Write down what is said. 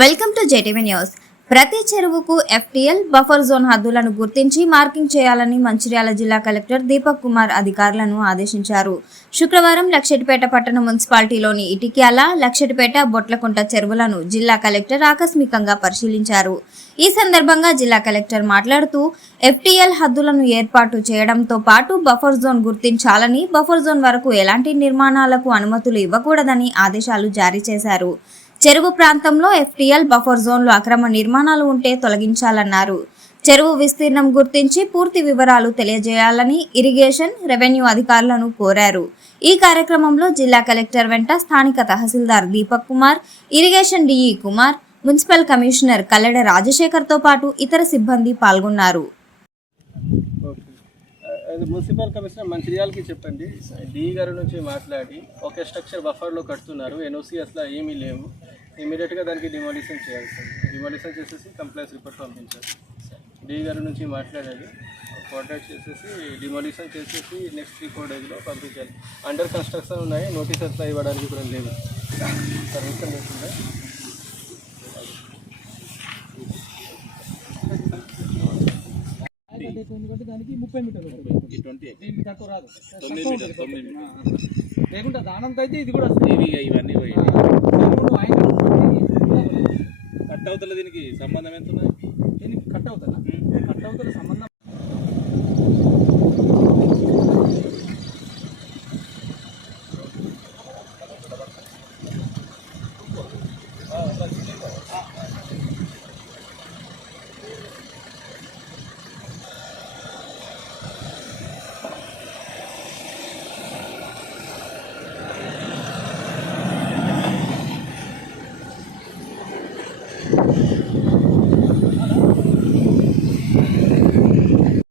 Welcome to JTV news. ప్రతి చెరువుకు FTL buffer zone హద్దులను గుర్తించి మార్కింగ్ చేయాలని మంచిర్యాల జిల్లా కలెక్టర్ దీపక్ కుమార్ అధికారులను ఆదేశించారు. శుక్రవారం లక్షటిపేట పట్టణ మున్సిపాలిటీలోని ఇటిక్యాల లక్షటిపేట బొట్లకుంట చెరువులను జిల్లా కలెక్టర్ ఆకస్మికంగా పరిశీలించారు. ఈ సందర్భంగా జిల్లా కలెక్టర్ మాట్లాడుతూ ఎఫ్టీఎల్ హద్దులను ఏర్పాటు చేయడంతో పాటు బఫర్ జోన్ గుర్తించాలని బఫర్ జోన్ వరకు ఎలాంటి నిర్మాణాలకు అనుమతులు ఇవ్వకూడదని ఆదేశాలు జారీ చేశారు. చెరువు ప్రాంతంలో ఎఫ్టీఎల్ బఫర్ జోన్లో అక్రమ నిర్మాణాలు ఉంటే తొలగించాలన్నారు. చెరువు విస్తీర్ణం గుర్తించి పూర్తి వివరాలు తెలియజేయాలని ఇరిగేషన్ రెవెన్యూ అధికారులను కోరారు. ఈ కార్యక్రమంలో జిల్లా కలెక్టర్ వెంట స్థానిక tahsildar Deepak Kumar irrigation DE Kumar municipal commissioner Kalleda రాజశేఖర్తో పాటు ఇతర సిబ్బంది పాల్గొన్నారు. మున్సిపల్ కమిషనర్ మంచిర్యాలకి చెప్పండి. డిఈ గారి నుంచి మాట్లాడి ఒక స్ట్రక్చర్ బఫర్లో కడుతున్నారు. ఎన్ఓసి అసలు ఏమీ లేవు. ఇమీడియట్గా దానికి డిమాలిషన్ చేయాలి సార్. డిమాలిషన్ చేసేసి కంప్లైంట్స్ రిపోర్ట్ పంపించాలి డి గారి నుంచి మాట్లాడాలి. కాంటాక్ట్ చేసేసి డిమాలిషన్ చేసేసి నెక్స్ట్ త్రీ ఫోర్ డేస్లో పంపించాలి. అండర్ కన్స్ట్రక్షన్ ఉన్నాయి. నోటీస్ అట్లా ఇవ్వడానికి కూడా లేవు పర్మిషన్ లేకుండా దానికి ముప్పై మీటర్లు. రాదు. లేకుంటే దానంత అయితే ఇది కూడా వస్తుంది ఇవన్నీ కట్ అవుతల దీనికి సంబంధం ఎంత దీనికి కట్ అవుతుందా? కట్ అవుతున్న సంబంధం